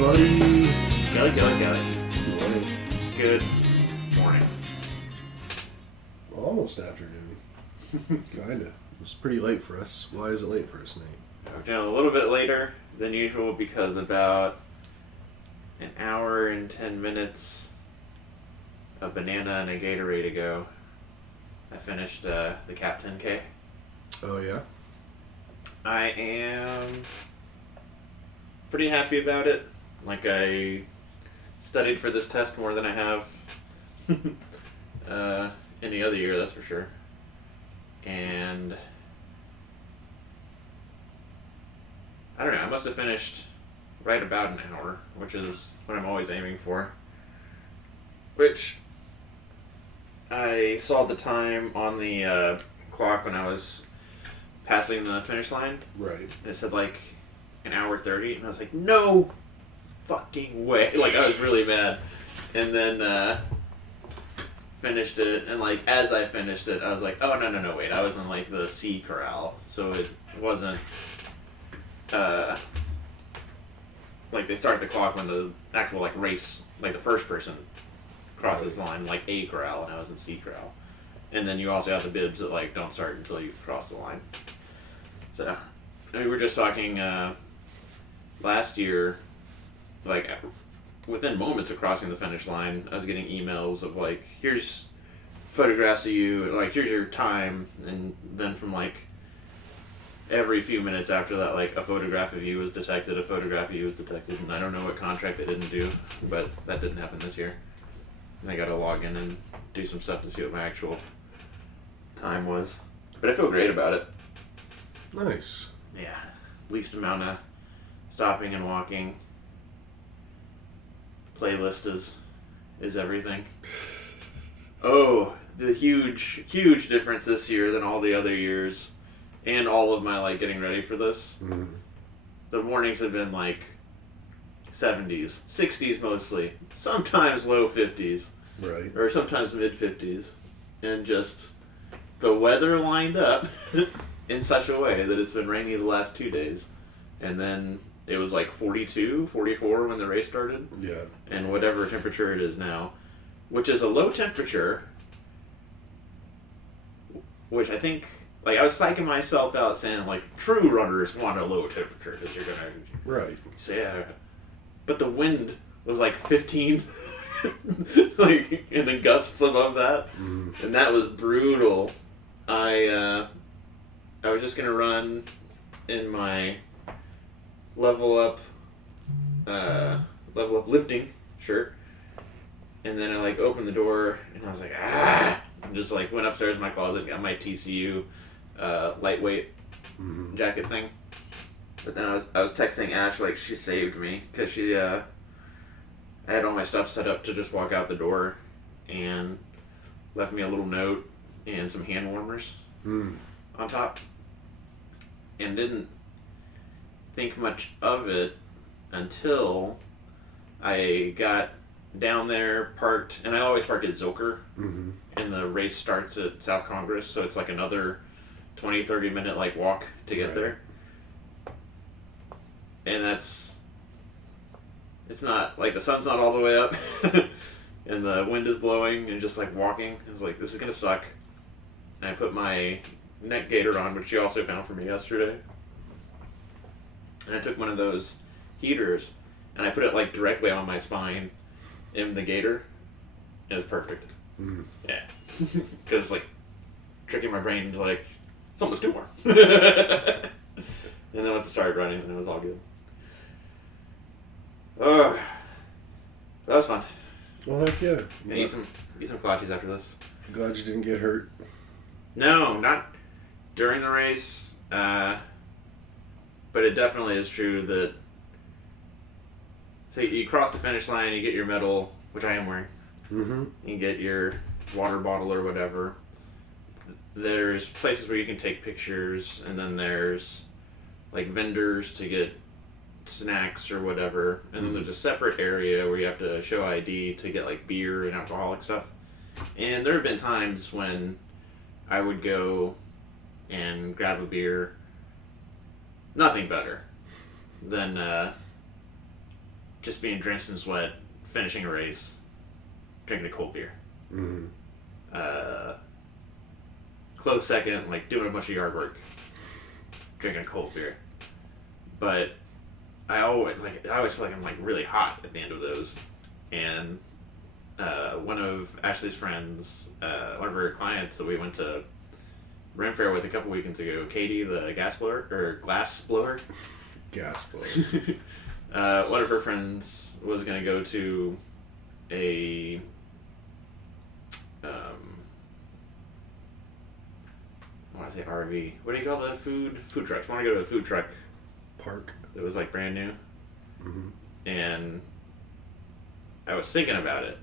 everybody. Kelly. Good morning. Good morning. Almost afternoon. Kinda. It's pretty late for us. Why is it late for us, Nate? I'm doing a little bit later than usual because about an hour and 10 minutes, a banana and a Gatorade ago, I finished the Cat 10K. Oh, yeah? I am pretty happy about it. Like, I studied for this test more than I have any other year, that's for sure. And I don't know, I must have finished right about an hour, which is what I'm always aiming for. Which I saw the time on the clock when I was passing the finish line. Right. It said like an hour 30, and I was like, no fucking way. Like, I was really mad. And then finished it, and like as I finished it, I was like, oh no, wait, I was in like the C corral, so it wasn't like they start the clock when the actual like race, like the first person crosses the line, like A corral, and I was in C corral. And then you also have the bibs that like don't start until you cross the line. So we were just talking last year, like within moments of crossing the finish line, I was getting emails of like, here's photographs of you, and like, here's your time, and then from like every few minutes after that, like a photograph of you was detected, and I don't know what contract they didn't do, but that didn't happen this year. And I gotta log in and do some stuff to see what my actual time was. But I feel great about it. Nice. Yeah. Least amount of stopping and walking. Playlist is everything. Oh, the huge difference this year than all the other years, and all of my like getting ready for this. Mm-hmm. The mornings have been like 70s, 60s mostly, sometimes low 50s, Right. or sometimes mid 50s, and just the weather lined up in such a way that it's been rainy the last 2 days, and then it was like 42, 44 when the race started. Yeah. And whatever temperature it is now, which is a low temperature, which I think, like, I was psyching myself out saying, like, true runners want a low temperature because you're going to Right. say, yeah. But the wind was like 15, like, and then gusts above that, and that was brutal. I was just going to run in my level up lifting shirt, and then I like opened the door and I was like, and just like went upstairs in my closet and got my TCU lightweight jacket thing. But then I was texting Ash, like, she saved me because she I had all my stuff set up to just walk out the door, and left me a little note and some hand warmers on top, and didn't think much of it until I got down there, parked, and I always park at Zilker, and the race starts at South Congress, so it's like another 20-30 minute like walk to get there. And it's not, like, the sun's not all the way up, and the wind is blowing, and just like walking, it's like, this is gonna suck. And I put my neck gaiter on, which you also found for me yesterday. And I took one of those heaters, and I put it like directly on my spine in the gaiter. It was perfect. Yeah. Because it's like tricking my brain to like, it's almost too warm. And then once it started running, then it was all good. Oh, that was fun. Well, heck yeah. I'm gonna eat some kolaches after this. Glad you didn't get hurt. No, not during the race. But it definitely is true that, so you cross the finish line, you get your medal, which I am wearing. You get your water bottle or whatever. There's places where you can take pictures, and then there's like vendors to get snacks or whatever. And then there's a separate area where you have to show ID to get like beer and alcoholic stuff. And there have been times when I would go and grab a beer. Nothing better than just being drenched in sweat, finishing a race, drinking a cold beer. Mm-hmm. Close second, like doing a bunch of yard work, drinking a cold beer. But I always feel like I'm like really hot at the end of those. And one of Ashley's friends, one of her clients that we went to Ren Fair with a couple weekends ago, Katie, the glass blower. Gas blower. One of her friends was going to go to a I want to say RV. What do you call the food trucks? I want to go to a food truck Park. that was like brand new. Mm-hmm. And I was thinking about it,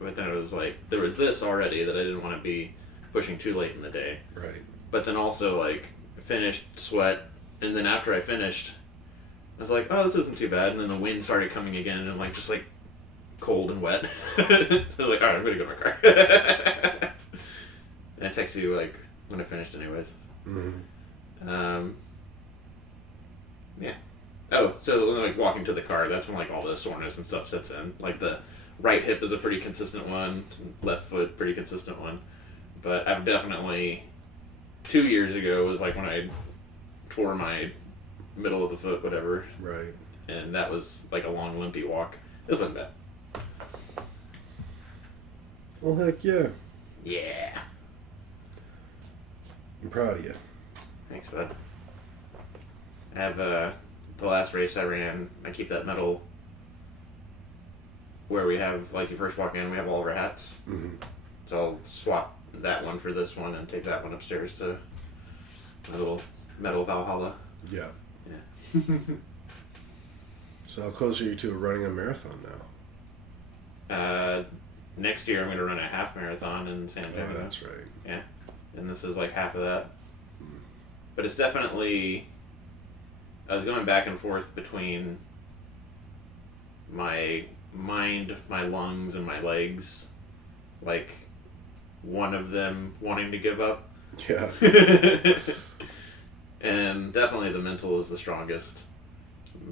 but then it was like there was this already that I didn't want to be pushing too late in the day. Right. But then also like finished, sweat, and then after I finished, I was like, oh, this isn't too bad. And then the wind started coming again, and like just like cold and wet. So I was like, all right, I'm gonna go to my car. And I texted you like when I finished, anyways. Mm-hmm. Yeah. Oh, so like walking to the car, that's when like all the soreness and stuff sets in. Like the right hip is a pretty consistent one, left foot pretty consistent one. But I've definitely 2 years ago was like when I tore my middle of the foot, whatever, Right. and that was like a long limpy walk. It wasn't bad. Well, heck yeah. Yeah. I'm proud of you. Thanks, bud. I have the last race I ran. I keep that medal where we have like you first walk in. We have all of our hats. Mm-hmm. So I'll swap that one for this one and take that one upstairs to my little metal Valhalla. Yeah. Yeah. So how close are you to running a marathon now? Next year I'm going to run a half marathon in San Antonio. Oh, that's right. Yeah. And this is like half of that. But it's definitely... I was going back and forth between my mind, my lungs, and my legs. Like, one of them wanting to give up. Yeah. And definitely the mental is the strongest.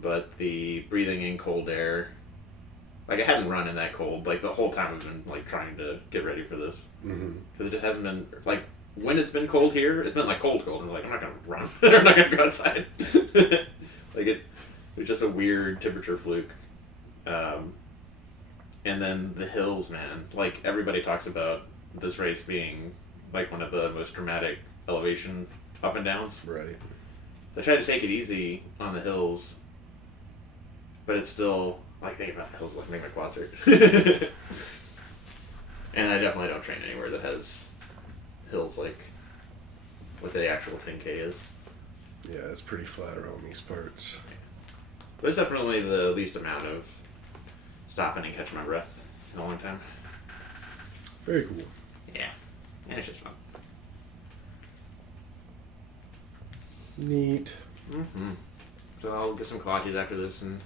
But the breathing in cold air... Like, I hadn't run in that cold. Like, the whole time I've been, like, trying to get ready for this. Mm-hmm. Because it just hasn't been... Like, when it's been cold here, it's been, like, cold. I'm like, I'm not going to run. I'm not going to go outside. Like, it was just a weird temperature fluke. And then the hills, man. Like, everybody talks about this race being, like, one of the most dramatic elevation up and downs. Right. So I tried to take it easy on the hills. But it's still... Like, thinking about the hills, like, make my quads hurt. And I definitely don't train anywhere that has hills like what the actual 10K is. Yeah, it's pretty flat around these parts. But it's definitely the least amount of stopping and catching my breath in a long time. Very cool. Yeah. And it's just fun. Neat. Mm-hmm. So I'll get some kolaches after this and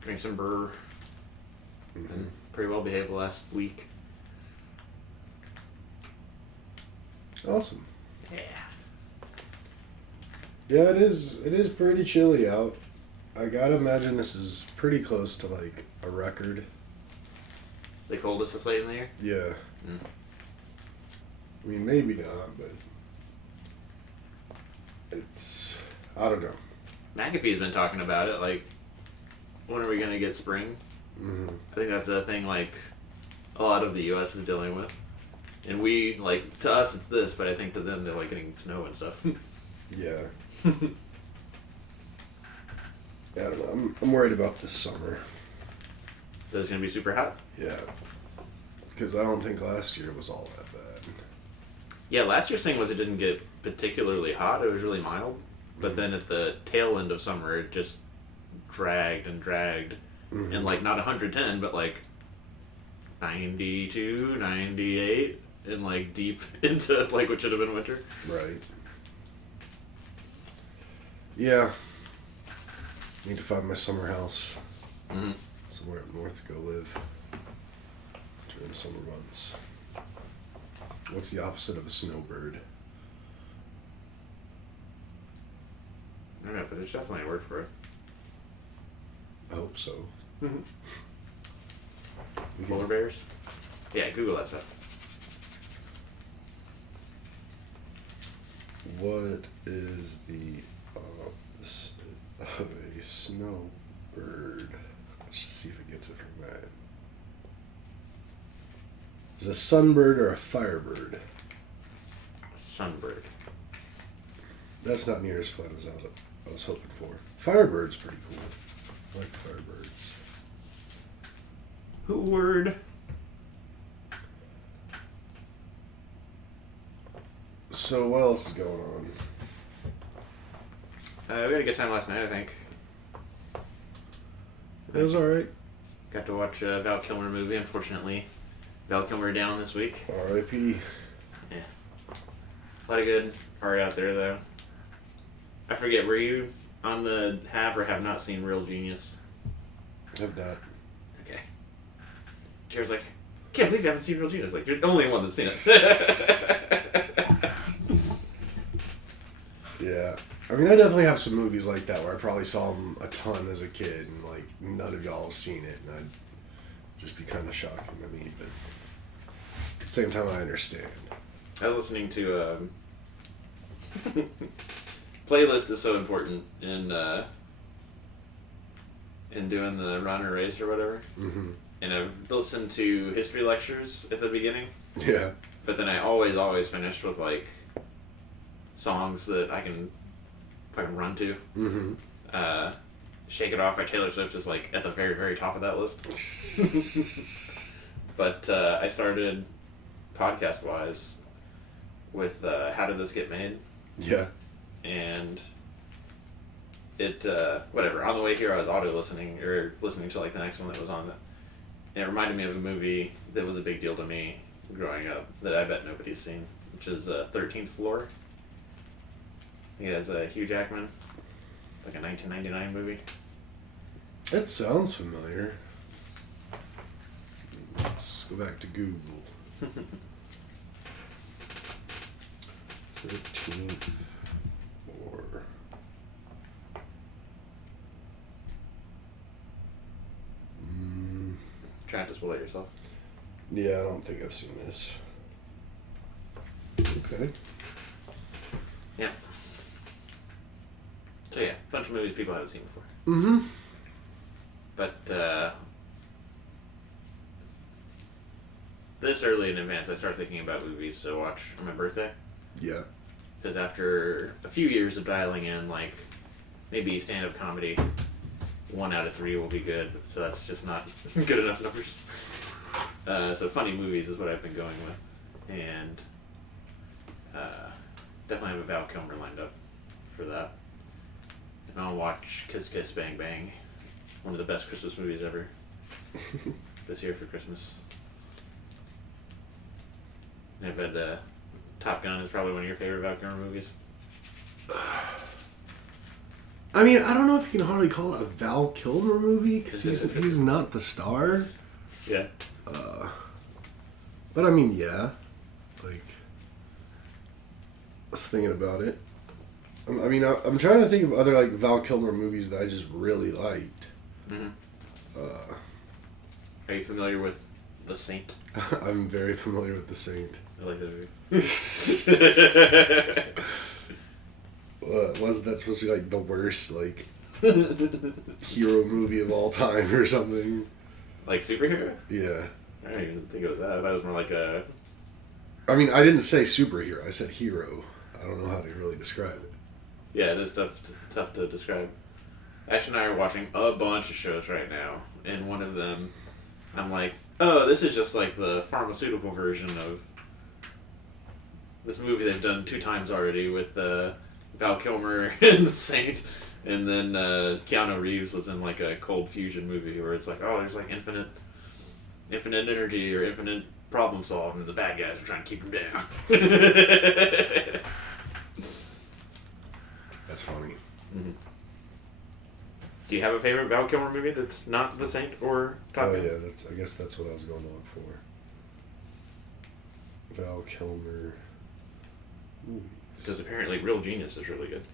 drink some burr. Mm-hmm. And pretty well behaved the last week. Awesome. Yeah. Yeah, it is. It is pretty chilly out. I gotta imagine this is pretty close to like a record. The coldest this late in the year? Yeah. Mm. I mean, maybe not, but it's. I don't know. McAfee's been talking about it. Like, when are we gonna get spring? Mm-hmm. I think that's a thing like a lot of the U.S. is dealing with. And we, like, to us it's this, but I think to them they're like getting snow and stuff. Yeah. Yeah, I don't know. I'm worried about this summer. So it's gonna be super hot? Yeah. Because I don't think last year was all that bad. Yeah, last year's thing was it didn't get particularly hot, it was really mild. But then at the tail end of summer it just dragged and dragged. Mm-hmm. And like not 110, but like 92, 98, and like deep into like what should have been winter. Right. Yeah. Need to find my summer house. Mm-hmm. Somewhere up north to go live during the summer months. What's the opposite of a snowbird? I don't know, but there's definitely a word for it. I hope so. Mm-hmm. We can- Polar bears? Yeah, Google that stuff. What is the opposite of a snowbird? Let's just see if it gets it from that. Is a sunbird or a firebird? Sunbird. That's not near as fun as I was hoping for. Firebird's pretty cool. I like firebirds. Word. So what else is going on? We had a good time last night, I think. It was alright. Got to watch a Val Kilmer movie, unfortunately. Val Kilmer down this week. R.I.P. Yeah. A lot of good art out there, though. I forget, were you on the have or have not seen Real Genius? Have not. Okay. Jared's like, can't believe you haven't seen Real Genius. Like, you're the only one that's seen it. Yeah. I mean, I definitely have some movies like that where I probably saw them a ton as a kid and, like, none of y'all have seen it. And I'd just be kind of shocking to me. But at the same time, I understand. I was listening to, playlist is so important in doing the run or race or whatever. Mm-hmm. And I've listened to history lectures at the beginning, Yeah. but then I always finish with like songs that I can fucking run to. Mm-hmm. Shake It Off by Taylor Swift is like at the very, very top of that list. But I started podcast wise with How Did This Get Made? Yeah. And it whatever, on the way here I was auto listening or listening to like the next one that was on. And it reminded me of a movie that was a big deal to me growing up that I bet nobody's seen, which is 13th Floor. I think it has Hugh Jackman, like a 1999 movie. That sounds familiar. Let's go back to Google. 13th floor. Try not to spoil it yourself. Yeah, I don't think I've seen this. Okay. Yeah. So yeah, bunch of movies people haven't seen before. Mm-hmm. But this early in advance, I start thinking about movies to watch on my birthday. Yeah. Because after a few years of dialing in, like, maybe stand-up comedy, 1 out of 3 will be good, so that's just not good enough numbers. So funny movies is what I've been going with. And definitely have a Val Kilmer lined up for that. And I'll watch Kiss Kiss Bang Bang, one of the best Christmas movies ever, this year for Christmas. And I bet Top Gun is probably one of your favorite Val Kilmer movies. I mean, I don't know if you can hardly call it a Val Kilmer movie because he's not the star. Yeah. But I mean, yeah. Like, I was thinking about it. I mean, I'm trying to think of other like Val Kilmer movies that I just really liked. Mm-hmm. Are you familiar with The Saint? I'm very familiar with The Saint. I like that movie. Was that supposed to be like the worst like hero movie of all time or something? Like superhero? Yeah. I don't even think it was that. I thought it was more like a... I mean, I didn't say superhero. I said hero. I don't know how to really describe it. Yeah, it is tough to describe. Ash and I are watching a bunch of shows right now, and one of them, I'm like, oh, this is just like the pharmaceutical version of this movie they've done 2 times already with Val Kilmer and The Saint, and then Keanu Reeves was in like a Cold Fusion movie where it's like, oh, there's like infinite energy or infinite problem solving, and the bad guys are trying to keep him down. That's funny. Mm-hmm. Do you have a favorite Val Kilmer movie that's not The Saint or Top Gun? Oh yeah, I guess that's what I was going to look for. Val Kilmer. Because apparently Real Genius is really good.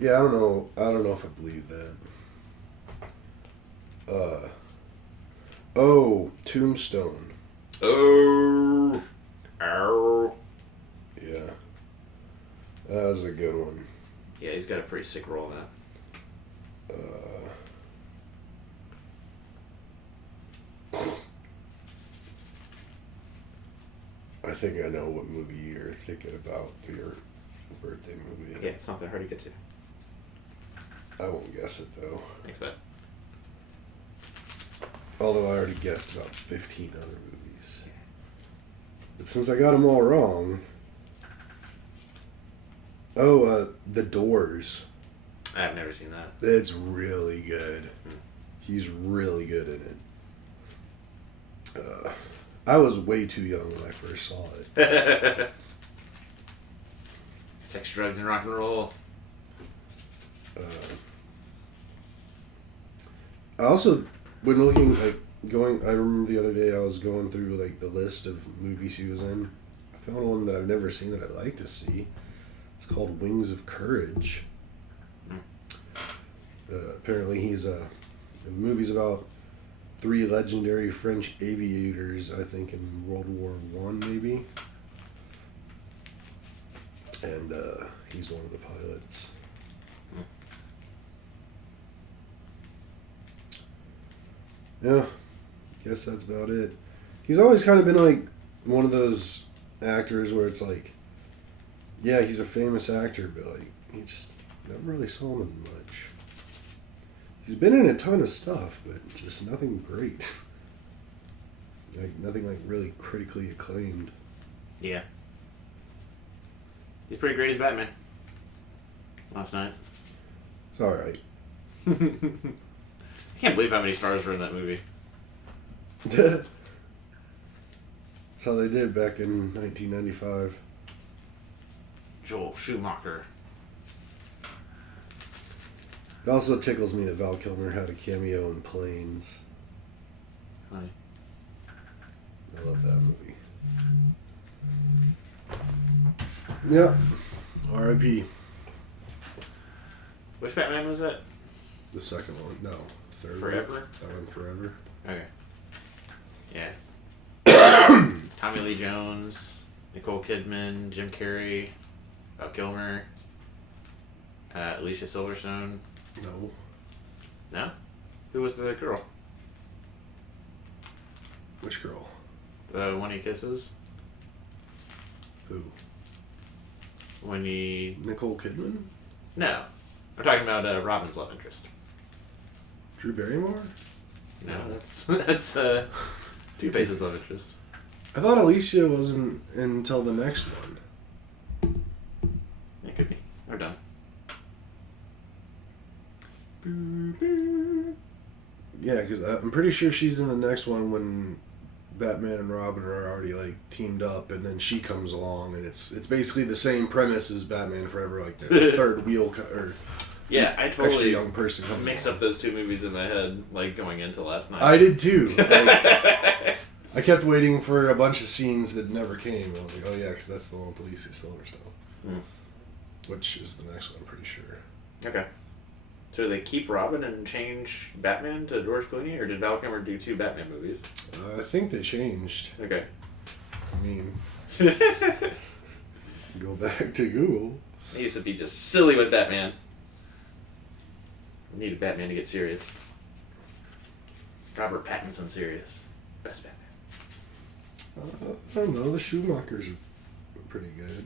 Yeah, I don't know. I don't know if I believe that. Oh, Tombstone. Oh, ow. Yeah, that was a good one. Yeah, he's got a pretty sick role in that. I think I know what movie you're thinking about for your birthday movie. Yeah, it's not that hard to get to. I won't guess it though. Thanks, bud. Although I already guessed about 15 other movies. But since I got them all wrong. Oh, The Doors. I've never seen that. It's really good. He's really good in it. I was way too young when I first saw it. Sex, drugs, and rock and roll. I also, when looking, I remember the other day I was going through, like, the list of movies he was in. I found one that I've never seen that I'd like to see. It's called Wings of Courage. Apparently he's, the movie's about 3 legendary French aviators, I think, in World War I, maybe. And, he's one of the pilots. Yeah, guess that's about it. He's always kind of been like one of those actors where it's like, yeah, he's a famous actor, but like you just never really saw him in much. He's been in a ton of stuff, but just nothing great. Like nothing like really critically acclaimed. Yeah. He's pretty great as Batman. Last night. It's all right. I can't believe how many stars were in that movie. That's how they did back in 1995. Joel Schumacher. It also tickles me that Val Kilmer had a cameo in Planes. Hi. I love that movie. Yeah. R.I.P. Which Batman was that? The second one. No. Third Forever? one. That one, Forever. Okay. Yeah. Tommy Lee Jones, Nicole Kidman, Jim Carrey, Val Kilmer, Alicia Silverstone. No. No? Who was the girl? Which girl? The one he kisses? Who? When he... Nicole Kidman? No. I'm talking about Robin's love interest. Drew Barrymore? No, that's Two-Face's love interest. I thought Alicia wasn't until the next one. It could be. We're done. Yeah, because I'm pretty sure she's in the next one when Batman and Robin are already like teamed up, and then she comes along, and it's basically the same premise as Batman Forever, like the third wheel or Yeah, I extra totally young person comes mixed along. up those two movies in my head, like going into last night. I did too. Like, I kept waiting for a bunch of scenes that never came. I was like, oh yeah, because that's the one with Alicia Silverstone, which is the next one, I'm pretty sure. Okay. So do they keep Robin and change Batman to George Clooney, or did Val Kilmer do 2 Batman movies? I think they changed. Okay. I mean, go back to Google. He used to be just silly with Batman. Needed Batman to get serious. Robert Pattinson serious. Best Batman. I don't know. The Schumachers are pretty good.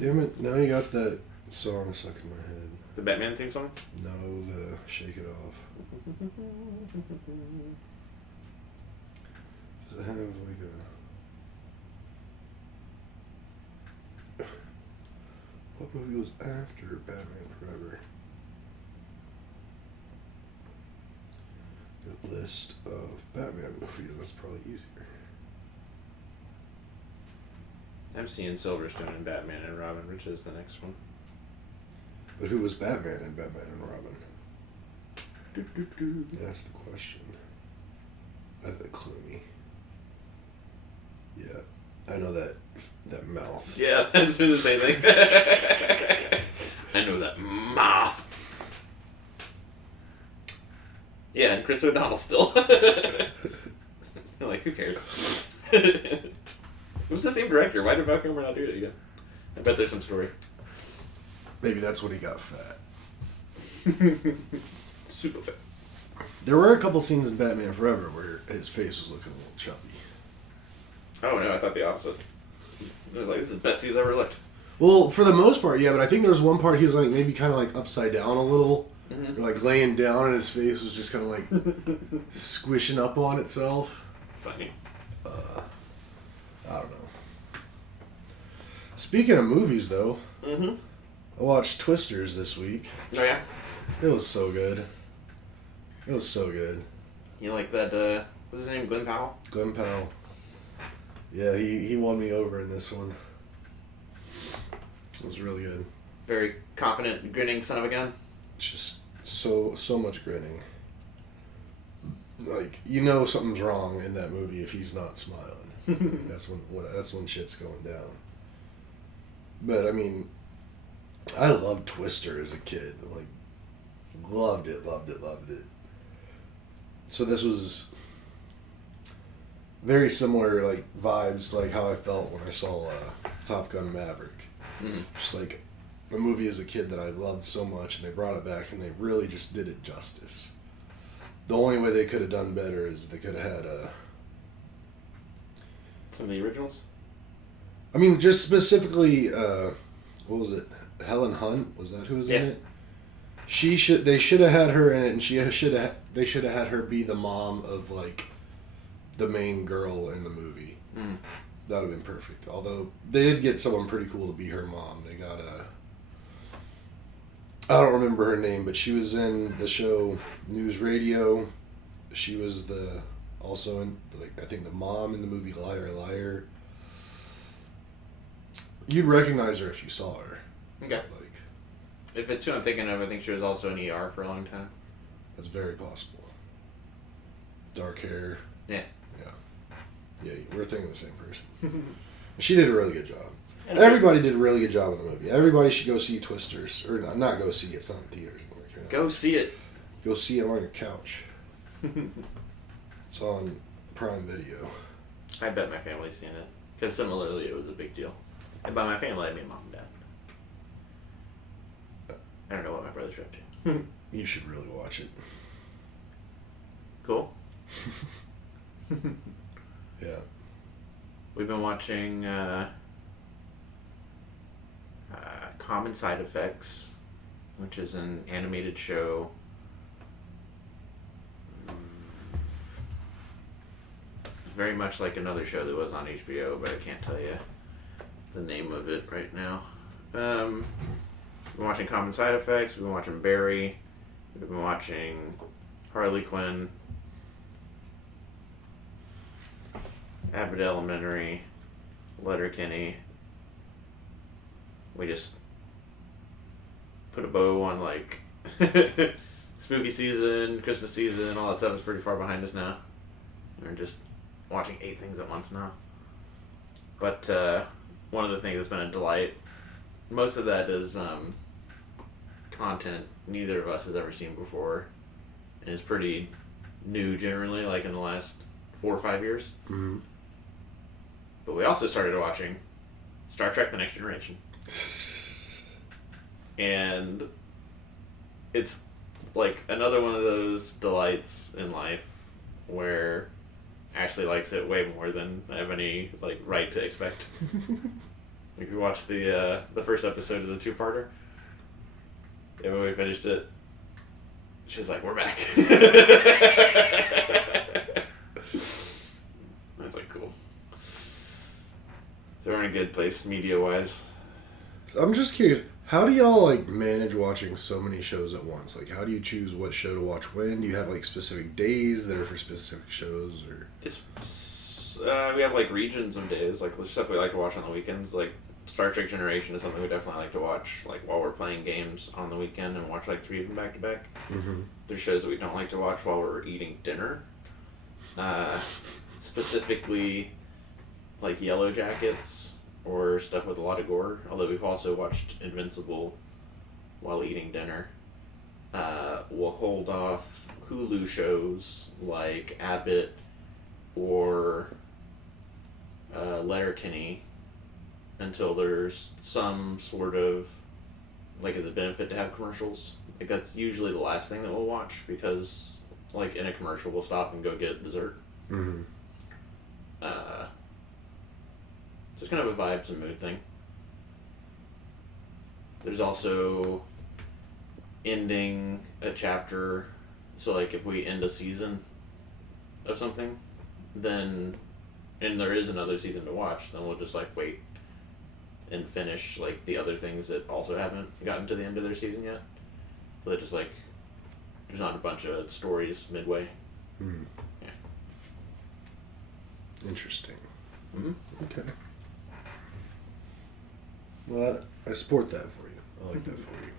Damn it! Now you got that song stuck in my head. The Batman theme song? No, the Shake It Off. Does it have like a... What movie was after Batman Forever? A list of Batman movies. That's probably easier. I'm seeing Silverstone and Batman and Robin, which is the next one. But who was Batman in Batman and Robin? That's the question. I think Clooney. Yeah. I know that mouth. Yeah, that's the same thing. I know that mouth. Yeah, and Chris O'Donnell still. You're like, who cares? It was the same director. Why did Val Kilmer not do it again? I bet there's some story. Maybe that's when he got fat. Super fit. There were a couple scenes in Batman Forever where his face was looking a little chubby. Oh no, I thought the opposite. It was like, this is the best he's ever looked. Well, for the most part, yeah, but I think there was one part he was like maybe kind of like upside down a little. Mm-hmm. Or like laying down and his face was just kind of like squishing up on itself. Funny. I don't know. Speaking of movies, though, Mm-hmm. I watched Twisters this week. Oh yeah? It was so good. It was so good. You like that, what's his name, Glenn Powell? Glenn Powell. Yeah, he won me over in this one. It was really good. Very confident, grinning son of a gun. It's just so much grinning. Like, you know something's wrong in that movie if he's not smiling. that's when shit's going down. But I mean, I loved Twister as a kid. Like, loved it. So this was very similar, like, vibes to like how I felt when I saw Top Gun Maverick. Mm. Just like a movie as a kid that I loved so much, and they brought it back, and they really just did it justice. The only way they could have done better is they could have had Some of the originals? I mean, just specifically, what was it? Helen Hunt, was that who was in it? They should have had her in it, and they should have had her be the mom of like the main girl in the movie. Mm. That would have been perfect. Although they did get someone pretty cool to be her mom. They got I don't remember her name, but she was in the show News Radio. She was also in, like, I think the mom in the movie Liar Liar. You'd recognize her if you saw her. Okay. Like, If it's who I'm thinking of, I think she was also in ER for a long time. that's very possible. Dark hair. Yeah. Yeah, we're thinking the same person. She did a really good job. And Everybody did a really good job in the movie. Everybody should go see Twisters. Or not go see, it's not in theaters anymore. Go see it. Go see it on your couch. It's on Prime Video. I bet my family's seen it. Because similarly, it was a big deal. And by my family, I mean mom and dad. I don't know what my brother's up to. You should really watch it. Cool. Yeah. We've been watching Common Side Effects, which is an animated show. Very much like another show that was on HBO, but I can't tell you the name of it right now. We've been watching Common Side Effects, we've been watching Barry, we've been watching Harley Quinn, Abbott Elementary, Letterkenny. We just put a bow on like spooky season, Christmas season, all that stuff is pretty far behind us now. We're just watching 8 things at once now. But one of the things that's been a delight, most of that is content neither of us has ever seen before, and is pretty new generally, like in the last 4 or 5 years. Mm-hmm. But we also started watching Star Trek: The Next Generation. And it's like another one of those delights in life where Ashley likes it way more than I have any like right to expect. Like, we watched the first episode of the 2-parter, and when we finished it, she's like, "We're back." I was like, "Cool." So we're in a good place media-wise. So I'm just curious, how do y'all like manage watching so many shows at once? Like, how do you choose what show to watch when? Do you have like specific days that are for specific shows, or? We have like regions of days, like stuff we like to watch on the weekends. Like Star Trek Generation is something we definitely like to watch, like while we're playing games on the weekend, and watch like 3 of them back to back. Mm-hmm. There's shows that we don't like to watch while we're eating dinner. Specifically, like Yellow Jackets or stuff with a lot of gore. Although we've also watched Invincible while eating dinner. We'll hold off Hulu shows like Abbott or Letterkenny until there's some sort of like as a benefit to have commercials. Like that's usually the last thing that we'll watch because like in a commercial we'll stop and go get dessert. Mm-hmm. Just kind of a vibes and mood thing. There's also ending a chapter. So like if we end a season of something, then and there is another season to watch, then we'll just like wait and finish like the other things that also haven't gotten to the end of their season yet. So that just like there's not a bunch of stories midway. Mm. Yeah. Interesting. Mm-hmm. Okay. Well, I support that for you. I like that for you.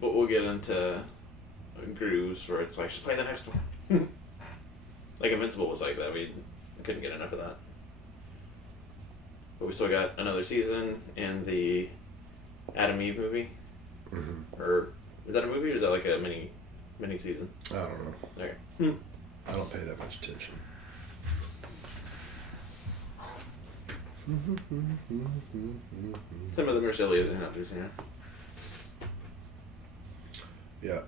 But we'll get into grooves where it's like just play the next one. Like Invincible was like that. We couldn't get enough of that. But we still got another season in the Adam Eve movie. Mm-hmm. Or is that a movie or is that like a mini season? I don't know. Okay. I don't pay that much attention. Some of them are silly and not just, Yeah,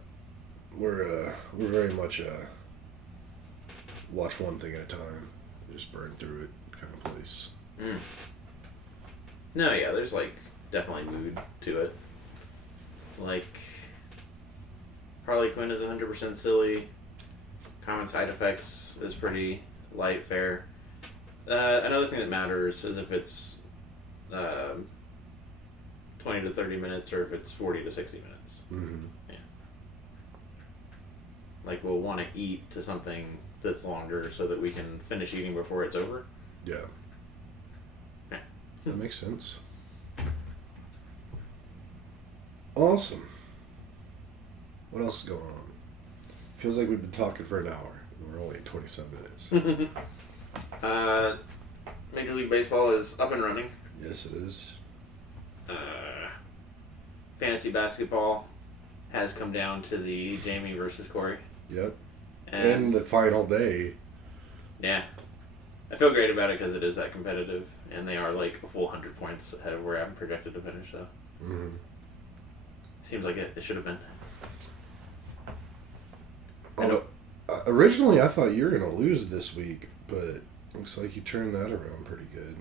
we're very much watch one thing at a time, just burn through it kind of place. Mm. No, yeah, there's like definitely mood to it. Like Harley Quinn is 100% silly. Common Side Effects is pretty light fare. Another thing that matters is if it's 20 to 30 minutes or if it's 40 to 60 minutes. Mm-hmm. Yeah. Like we'll want to eat to something that's longer so that we can finish eating before it's over. Yeah. Yeah. That makes sense. Awesome. What else is going on? Feels like we've been talking for an hour. We're only at 27 minutes. Major League Baseball is up and running. Yes, it is. Fantasy basketball has come down to the Jamie versus Corey. Yep. And And the final day. yeah, I feel great about it because it is that competitive, and they are like a full 100 points ahead of where I'm projected to finish. So Mm-hmm. seems like it should have been. Originally, I thought you were going to lose this week, but looks like you turned that around pretty good.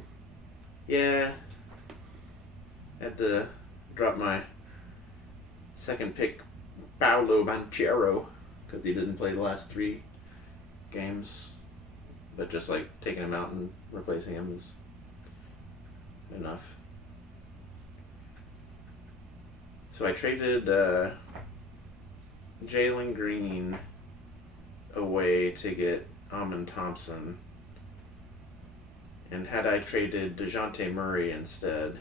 Yeah, had to drop my second pick, Paolo Banchero, because he didn't play the last 3 games. But just like taking him out and replacing him is enough. So I traded Jalen Green away to get Amon Thompson. And had I traded DeJounte Murray instead,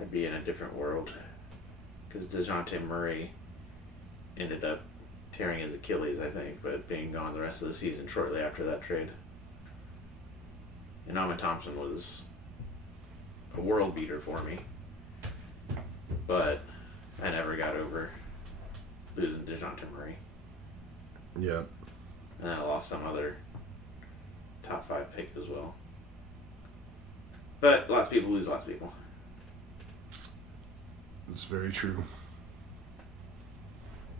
I'd be in a different world. Because DeJounte Murray ended up tearing his Achilles, I think, but being gone the rest of the season shortly after that trade. And Amon Thompson was a world beater for me. But I never got over losing DeJounte Murray. Yeah. And then I lost some other top 5 pick as well. But lots of people lose lots of people. It's very true.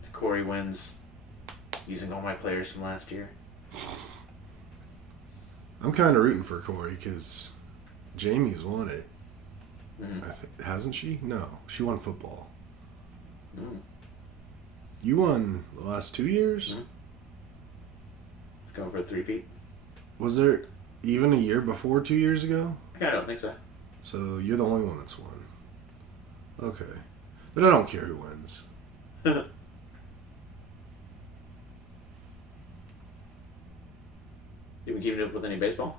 If Corey wins using all my players from last year. I'm kind of rooting for Corey because Jamie's won it. Mm-hmm. Hasn't she? No. She won football. Mm. You won the last 2 years? Mm. Going for a 3-peat? Was there even a year before 2 years ago? I don't think so. So you're the only one that's won. Okay. But I don't care who wins. You been keeping up with any baseball?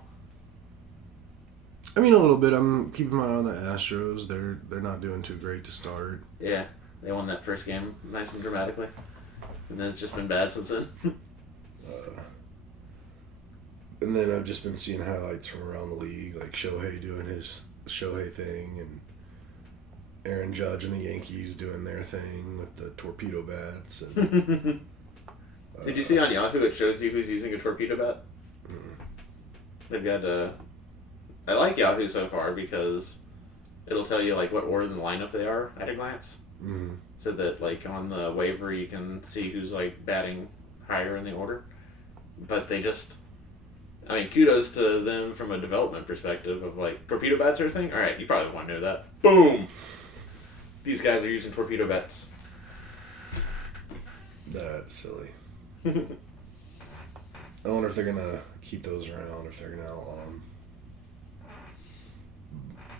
I mean, a little bit. I'm keeping my eye on the Astros. They're not doing too great to start. Yeah, they won that first game nice and dramatically. And then it's just been bad since then. And then I've just been seeing highlights from around the league, like Shohei doing his Shohei thing, and Aaron Judge and the Yankees doing their thing with the torpedo bats. And, Did you see on Yahoo it shows you who's using a torpedo bat? Mm. They've got I like Yahoo so far because it'll tell you like what order in the lineup they are at a glance, so that like on the waiver you can see who's like batting higher in the order. But they just, I mean, kudos to them from a development perspective of like torpedo bats are a thing. All right, you probably want to know that. Boom. These guys are using torpedo bats. That's silly. I wonder if they're gonna keep those around, if they're gonna outlaw them.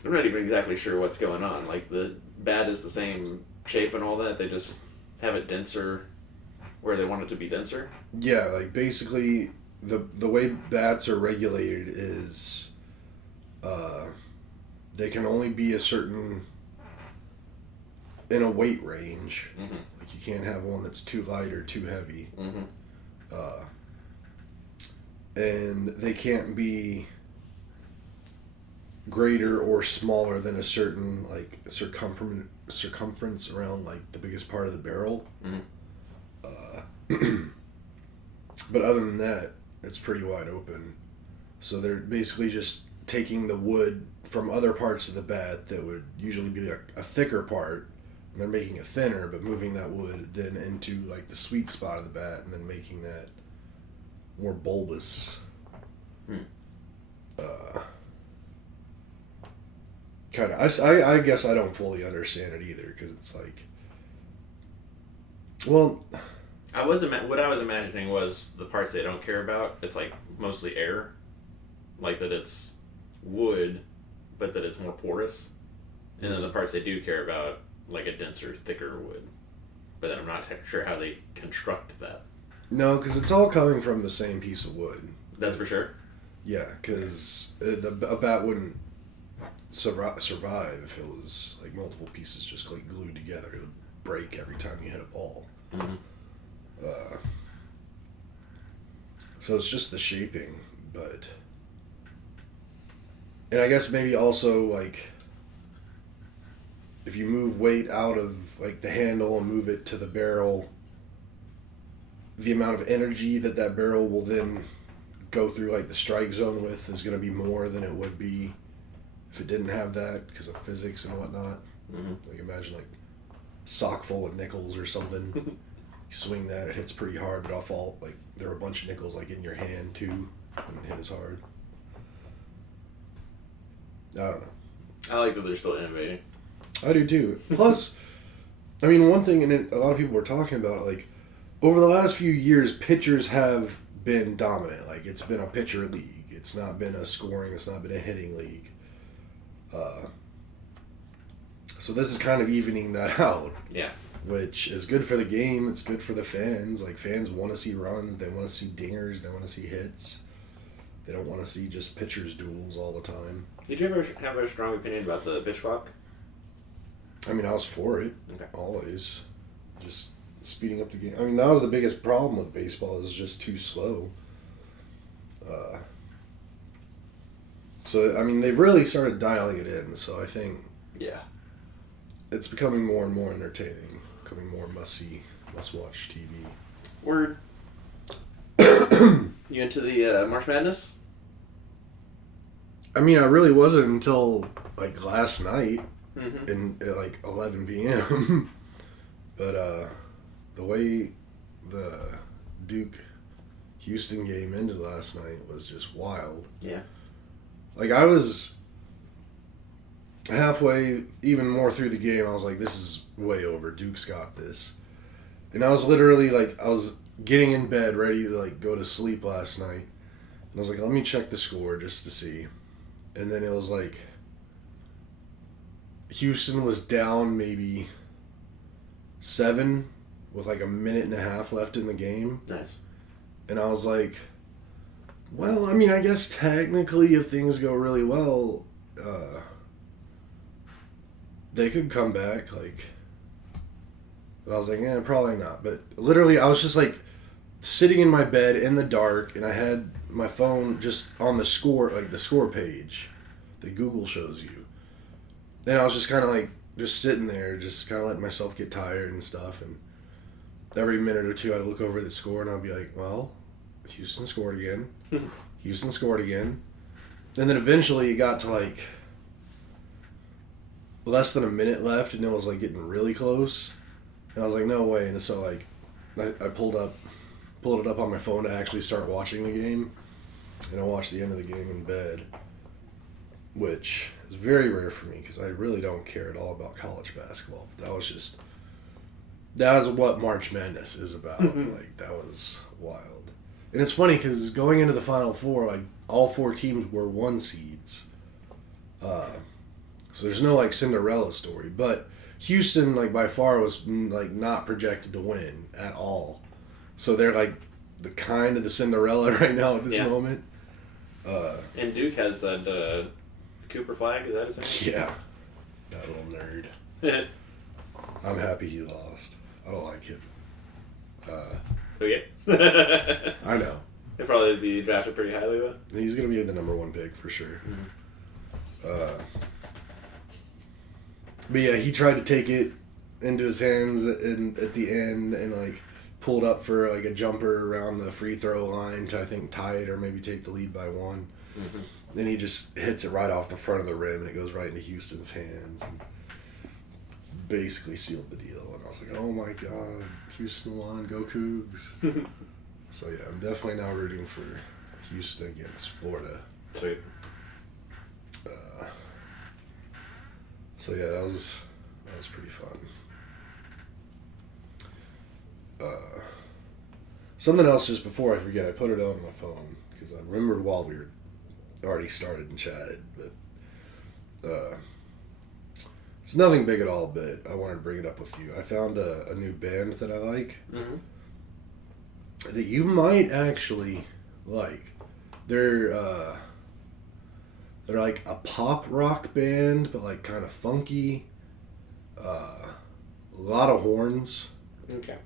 I'm not even exactly sure what's going on. Like the bat is the same shape and all that. They just have it denser where they want it to be denser. Yeah, like basically the way bats are regulated is they can only be a certain in a weight range. Mm-hmm. Like you can't have one that's too light or too heavy. Mm-hmm. And they can't be greater or smaller than a certain like circumference around like the biggest part of the barrel. Mm-hmm. But other than that, it's pretty wide open. So they're basically just taking the wood from other parts of the bat that would usually be a thicker part, and they're making it thinner, but moving that wood then into like the sweet spot of the bat, and then making that more bulbous. Kind of. I guess I don't fully understand it either, because it's like, well, what I was imagining was the parts they don't care about. It's like mostly air, like that it's wood, but that it's more porous, and then the parts they do care about, like a denser, thicker wood. But then I'm not sure how they construct that. no, because it's all coming from the same piece of wood. That's for sure. Yeah, because a bat wouldn't survive if it was like multiple pieces just like glued together. It would break every time you hit a ball. Mm-hmm. So it's just the shaping, but, and I guess maybe also like if you move weight out of like the handle and move it to the barrel, the amount of energy that barrel will then go through like the strike zone with is going to be more than it would be if it didn't have that, because of physics and whatnot. Mm-hmm. Like imagine like a sock full of nickels or something. You swing that, it hits pretty hard, but off all like there are a bunch of nickels like in your hand too, and it hit as hard. I don't know. I like that they're still innovating. I do too. Plus, I mean, one thing, and a lot of people were talking about, like, over the last few years, pitchers have been dominant. Like, it's been a pitcher league. It's not been a scoring, it's not been a hitting league. So this is kind of evening that out. Yeah. Which is good for the game. It's good for the fans. Like, fans want to see runs. They want to see dingers. They want to see hits. They don't want to see just pitchers' duels all the time. Did you ever have a strong opinion about the pitch clock? I mean, I was for it. Okay. Always. Just speeding up the game. I mean, that was the biggest problem with baseball. It was just too slow. So, I mean, they've really started dialing it in. So I think Yeah. it's becoming more and more entertaining. Becoming more must-see, must-watch TV. Word. You into the March Madness? I mean, I really wasn't until, like, last night. Mm-hmm. At like 11 p.m. But the way the Duke Houston game ended last night was just wild. Yeah. Like, I was halfway, even more through the game, I was like, this is way over. Duke's got this. And I was literally like, I was getting in bed ready to like go to sleep last night. And I was like, let me check the score just to see. And then it was like, Houston was down maybe 7 with like a minute and a half left in the game. Nice. And I was like, well, I mean, I guess technically if things go really well, they could come back. Like, but I was like, probably not. But literally, I was just like, sitting in my bed in the dark, and I had my phone just on the score, like the score page that Google shows you. And I was just kind of like, just sitting there, just kind of letting myself get tired and stuff. And every minute or two, I'd look over the score and I'd be like, well, Houston scored again. Houston scored again. And then eventually it got to like less than a minute left, and it was like getting really close. And I was like, no way. And so like, I pulled it up on my phone to actually start watching the game. And I watched the end of the game in bed, which is very rare for me because I really don't care at all about college basketball. But that was what March Madness is about. Like, that was wild. And it's funny because going into the Final Four, like, all four teams were 1 seeds. So there's no, like, Cinderella story. But Houston, like, by far was, like, not projected to win at all. So they're, like, the Cinderella right now at this moment. And Duke has that Cooper Flag, is that his name? Yeah. That little nerd. I'm happy he lost. I don't like him. Okay. I know. He'll probably be drafted pretty highly, though. He's going to be the number 1 pick for sure. But yeah, he tried to take it into his hands at the end and like pulled up for like a jumper around the free throw line to I think tie it or maybe take the lead by 1. Then he just hits it right off the front of the rim and it goes right into Houston's hands and basically sealed the deal. And I was like, oh my god, Houston won, go Cougs. So yeah, I'm definitely now rooting for Houston against Florida. Sweet. So yeah, that was pretty fun. Something else just before I forget, I put it on my phone because I remembered while we were already started and chatted, but it's nothing big at all, but I wanted to bring it up with you. I found a new band that I like that you might actually like. They're like a pop rock band, but like kind of funky. A lot of horns. Okay.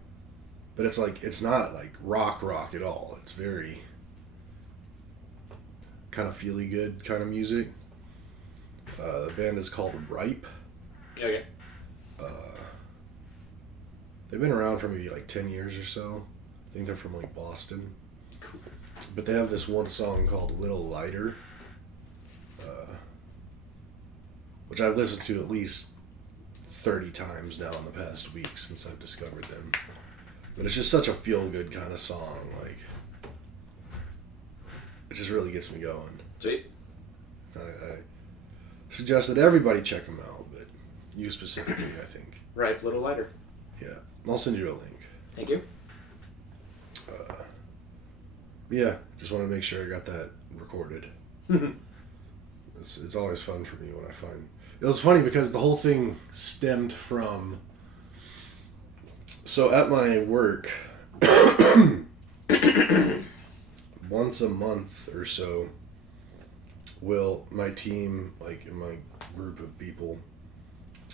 But it's not like rock at all. It's very kind of feely good kind of music. The band is called Ripe. Okay. They've been around for maybe like 10 years or so. I think they're from like Boston. Cool. But they have this one song called Little Lighter, which I've listened to at least 30 times now in the past week since I've discovered them. But it's just such a feel-good kind of song. Like, it just really gets me going. Sweet. I suggest that everybody check them out, but you specifically, I think. Ripe Little Lighter. Yeah. I'll send you a link. Thank you. Yeah, just want to make sure I got that recorded. It's always fun for me when I find... It was funny because the whole thing stemmed from... So at my work, once a month or so, my team, like in my group of people,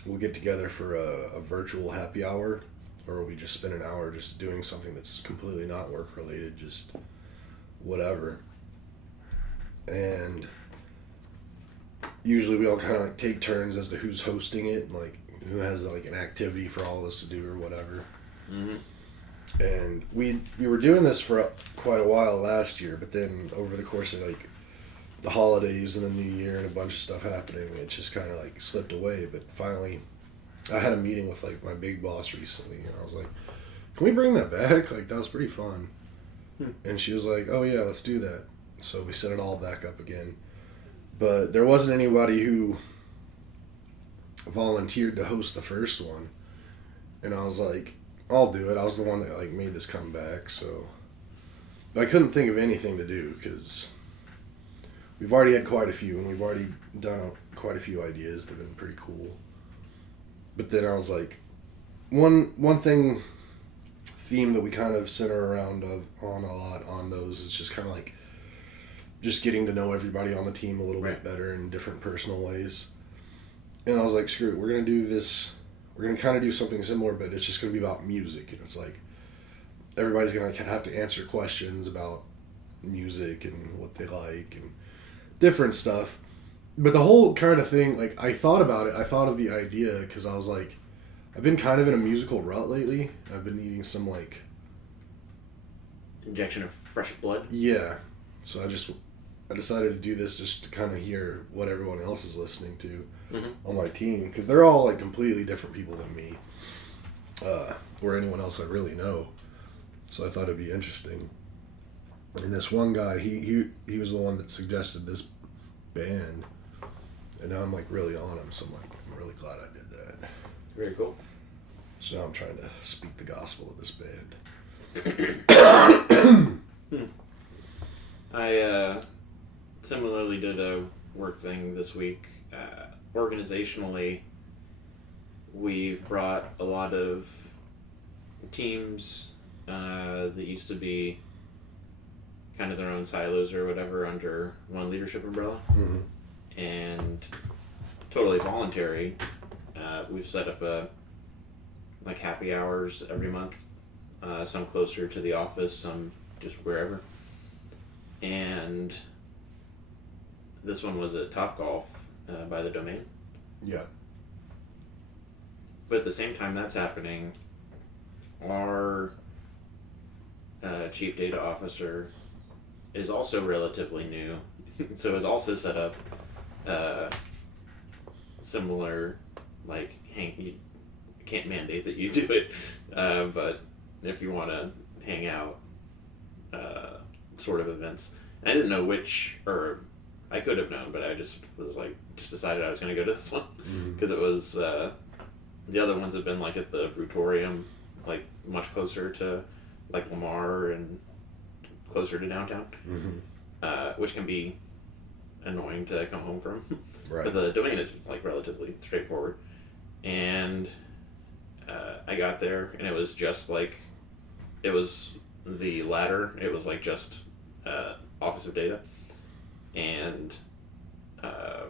we'll get together for a virtual happy hour, or we just spend an hour just doing something that's completely not work related, just whatever. And usually we all kind of like take turns as to who's hosting it, and like who has like an activity for all of us to do or whatever. And we were doing this for quite a while last year, but then over the course of like the holidays and the new year and a bunch of stuff happening, it just kind of like slipped away. But finally, I had a meeting with like my big boss recently, and I was like, can we bring that back? Like, that was pretty fun. And she was like, oh yeah, let's do that. So we set it all back up again. But there wasn't anybody who volunteered to host the first one. And I was like, I'll do it. I was the one that like made this comeback, so... But I couldn't think of anything to do, because we've already had quite a few, and we've already done quite a few ideas that have been pretty cool. But then I was like, one theme that we kind of center around on a lot on those is just kind of like just getting to know everybody on the team a little bit better in different personal ways. And I was like, screw it, we're going to do this, we're going to kind of do something similar, but it's just going to be about music. And it's like, everybody's gonna have to answer questions about music and what they like and different stuff. But the whole kind of thing, like, I thought about it. I thought of the idea because I was like, I've been kind of in a musical rut lately. I've been needing some, like... Injection of fresh blood? Yeah. So I decided to do this just to kind of hear what everyone else is listening to on my team. Because they're all, like, completely different people than me. Or anyone else I really know. So I thought it'd be interesting. And this one guy, he was the one that suggested this band. And now I'm, like, really on him. So I'm really glad I did that. Very cool. So now I'm trying to speak the gospel of this band. I similarly did a work thing this week. Organizationally, we've brought a lot of teams that used to be kind of their own silos or whatever under one leadership umbrella. Mm-hmm. And totally voluntary. We've set up like happy hours every month, some closer to the office, some just wherever. And this one was at Topgolf by the Domain. Yeah. But at the same time that's happening, our chief data officer is also relatively new, so has also set up similar, like, you can't mandate that you do it, but if you want to hang out, sort of events. And I didn't know which, or I could have known, but I just was like, just decided I was going to go to this one because it was, the other ones have been like at the Brutorium, like much closer to like Lamar and closer to downtown, which can be annoying to come home from. Right. But the Domain is like relatively straightforward. And I got there and it was just like, it was the latter. It was like just Office of Data. And I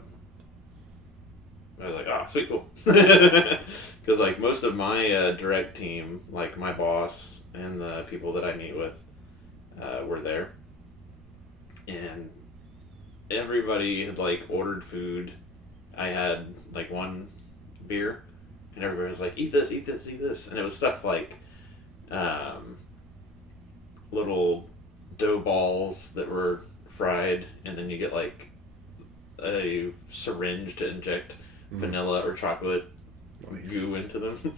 was like, oh, sweet, cool. Because like most of my direct team, like my boss and the people that I meet with were there. And everybody had like ordered food. I had like one beer and everybody was like, eat this, eat this, eat this. And it was stuff like little dough balls that were fried, and then you get like a syringe to inject vanilla or chocolate goo into them.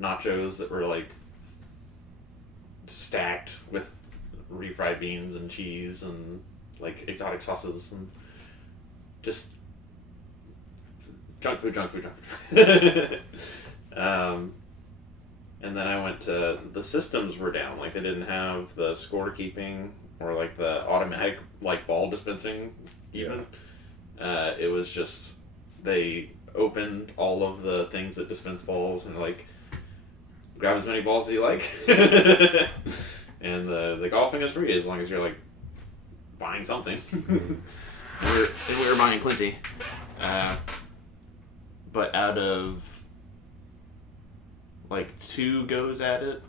Nachos that were like stacked with refried beans and cheese and like exotic sauces and just junk food. And then I went to, the systems were down, like they didn't have the scorekeeping or like the automatic like ball dispensing even. It was just, they opened all of the things that dispense balls and like grab as many balls as you like. And the golfing is free as long as you're like buying something. And we were buying plenty. But out of like 2 goes at it,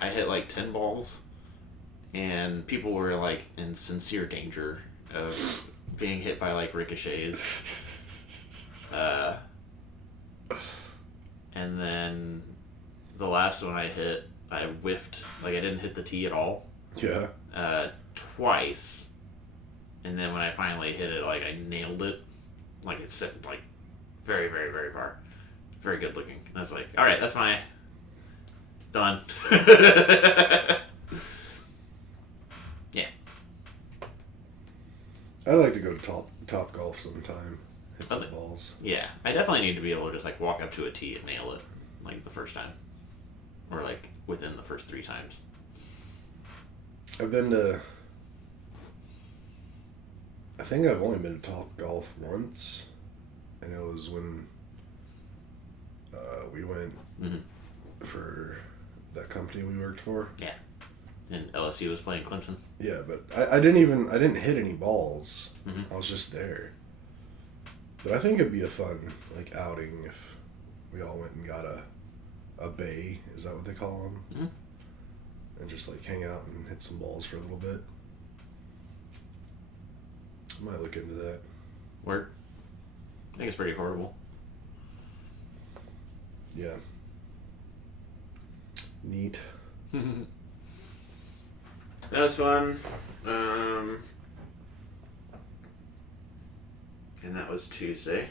I hit like 10 balls. And people were like in sincere danger of being hit by like ricochets. And then the last one I hit, I whiffed, like I didn't hit the tee at all. Yeah. Twice. And then when I finally hit it, like I nailed it. Like it set like very, very, very far. Very good looking. And I was like, alright, that's my done. Yeah. I'd like to go to Top Golf sometime. Hit some Okay. balls. Yeah. I definitely need to be able to just like walk up to a tee and nail it. Like the first time. Or like within the first 3 times. I've been to... I think I've only been to Top Golf once. And it was when we went for that company we worked for. Yeah. And LSU was playing Clemson. Yeah, but I didn't hit any balls. I was just there. But I think it'd be a fun like outing if we all went and got a a bay. Is that what they call them? Mm-hmm. And just like hang out and hit some balls for a little bit. I might look into that. Work. I think it's pretty affordable. Yeah. Neat. That was fun. And that was Tuesday.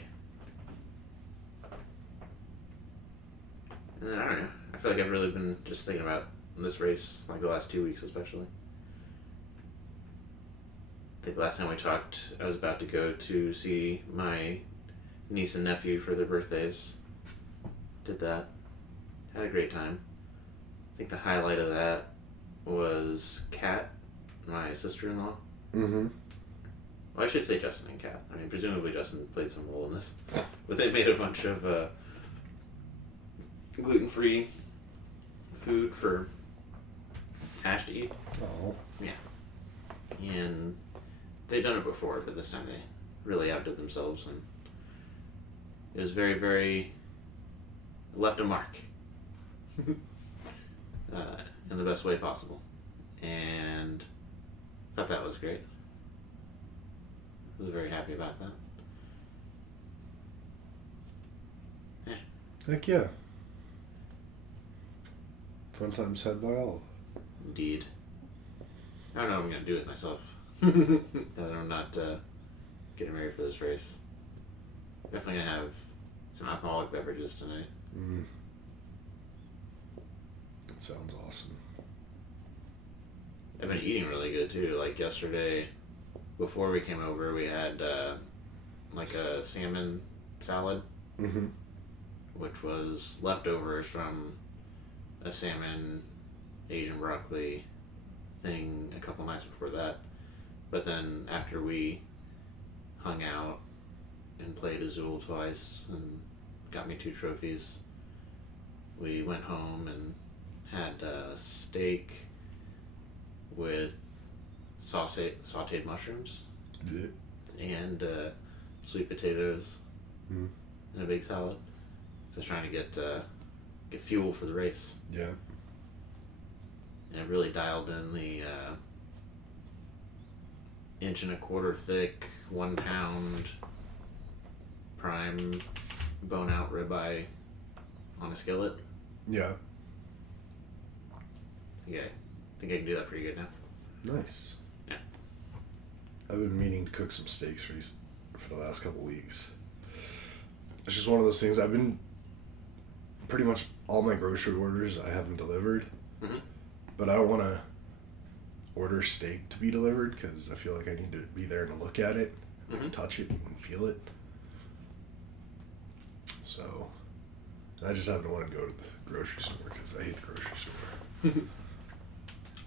And then I don't know. I feel like I've really been just thinking about this race, like the last 2 weeks especially. I think last time we talked, I was about to go to see my niece and nephew for their birthdays. Did that. Had a great time. I think the highlight of that was Kat, my sister-in-law. Mm-hmm. Well, I should say Justin and Kat. I mean, presumably Justin played some role in this. But they made a bunch of gluten-free food for Ash to eat. Oh. Yeah. And they'd done it before, but this time they really outdid themselves. And it was very, very... left a mark. In the best way possible. And thought that was great. Was very happy about that. Yeah. Heck yeah. Fun times had by all. Indeed. I don't know what I'm going to do with myself. Now that I'm not getting ready for this race. Definitely going to have some alcoholic beverages tonight. Mm. That sounds awesome. I've been eating really good too. Like yesterday, before we came over, we had like a salmon salad, Mm-hmm. which was leftovers from a salmon Asian broccoli thing a couple nights before that. But then after we hung out and played Azul twice and got me 2 trophies, we went home and had steak with sauteed mushrooms Yeah. and sweet potatoes Mm. and a big salad. So trying to get fuel for the race. Yeah. And I've really dialed in the 1.25 inch thick, 1 pound prime bone out ribeye on a skillet. Yeah. Yeah, I think I can do that pretty good now. Nice. Yeah. I've been meaning to cook some steaks for the last couple weeks. It's just one of those things. I've been pretty much all my grocery orders I haven't delivered, Mm-hmm. but I don't want to order steak to be delivered because I feel like I need to be there to look at it, Mm-hmm. touch it, and feel it. So, and I just haven't wanted to go to the grocery store because I hate the grocery store.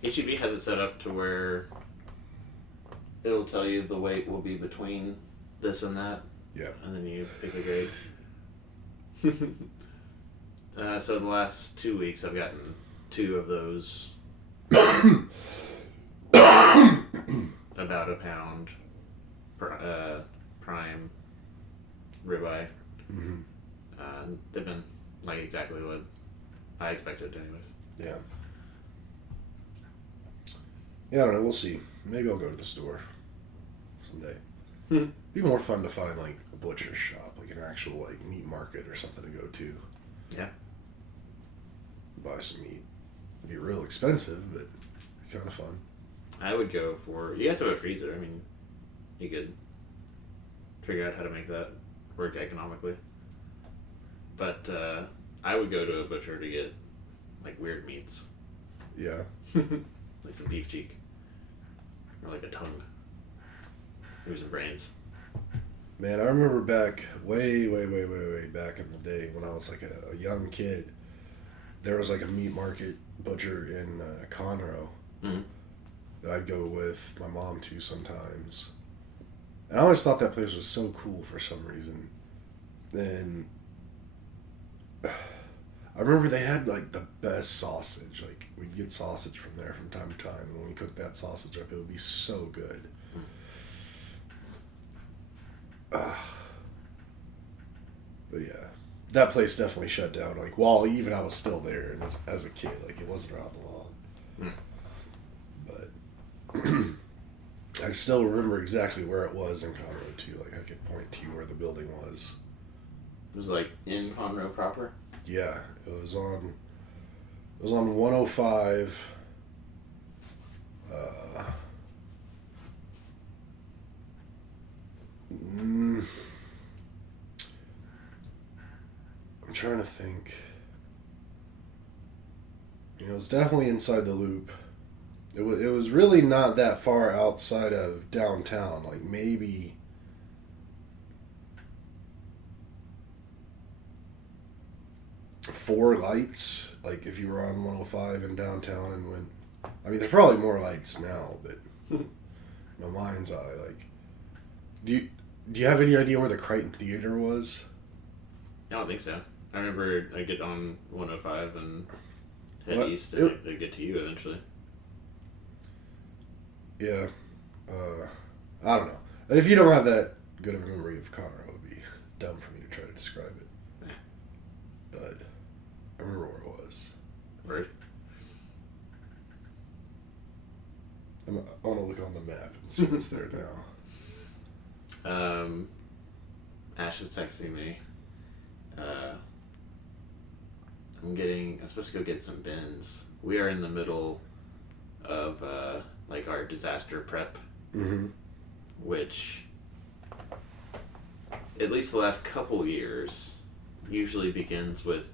HEB has it set up to where it'll tell you the weight will be between this and that, Yeah. and then you pick a grade. So the last 2 weeks I've gotten 2 of those about a pound prime ribeye. Mm-hmm. They've been like exactly what I expected anyways. Yeah. Yeah, I don't know. We'll see. Maybe I'll go to the store someday. Be more fun to find like a butcher shop, like an actual like meat market or something to go to. Yeah. Buy some meat. It'd be real expensive, but kind of fun. I would go for... You guys have a freezer. I mean, you could figure out how to make that work economically. But I would go to a butcher to get, like, weird meats. Yeah. Like some beef cheek. Or like a tongue. Maybe some brains. Man, I remember back way back in the day when I was like a young kid, there was like a meat market butcher in Conroe Mm-hmm. that I'd go with my mom to sometimes. And I always thought that place was so cool for some reason. And I remember they had like the best sausage. Like we'd get sausage from there from time to time, and when we cooked that sausage up, it would be so good. But yeah, that place definitely shut down. Like, while even I was still there, and as a kid, like it wasn't around long. But I still remember exactly where it was in Conroe too. Like I could point to you where the building was. It was like in Conroe proper. Yeah, it was on 105. I'm trying to think. You know, it's definitely inside the loop. It was really not that far outside of downtown. Like maybe 4 lights. Like if you were on 105 in downtown and went. I mean, there's probably more lights now, but in my mind's eye, like, do you have any idea where the Crichton Theater was? I don't think so. I remember I get on 105 and head What? east, and I get to you eventually. Yeah. I don't know. If you don't have that good of a memory of Conroe, it would be dumb for me to try to describe it. Yeah. But I remember where it was. Right. I want to look on the map and see what's there now. Ash is texting me. I'm supposed to go get some bins. We are in the middle of like our disaster prep, Mm-hmm. which at least the last couple years usually begins with,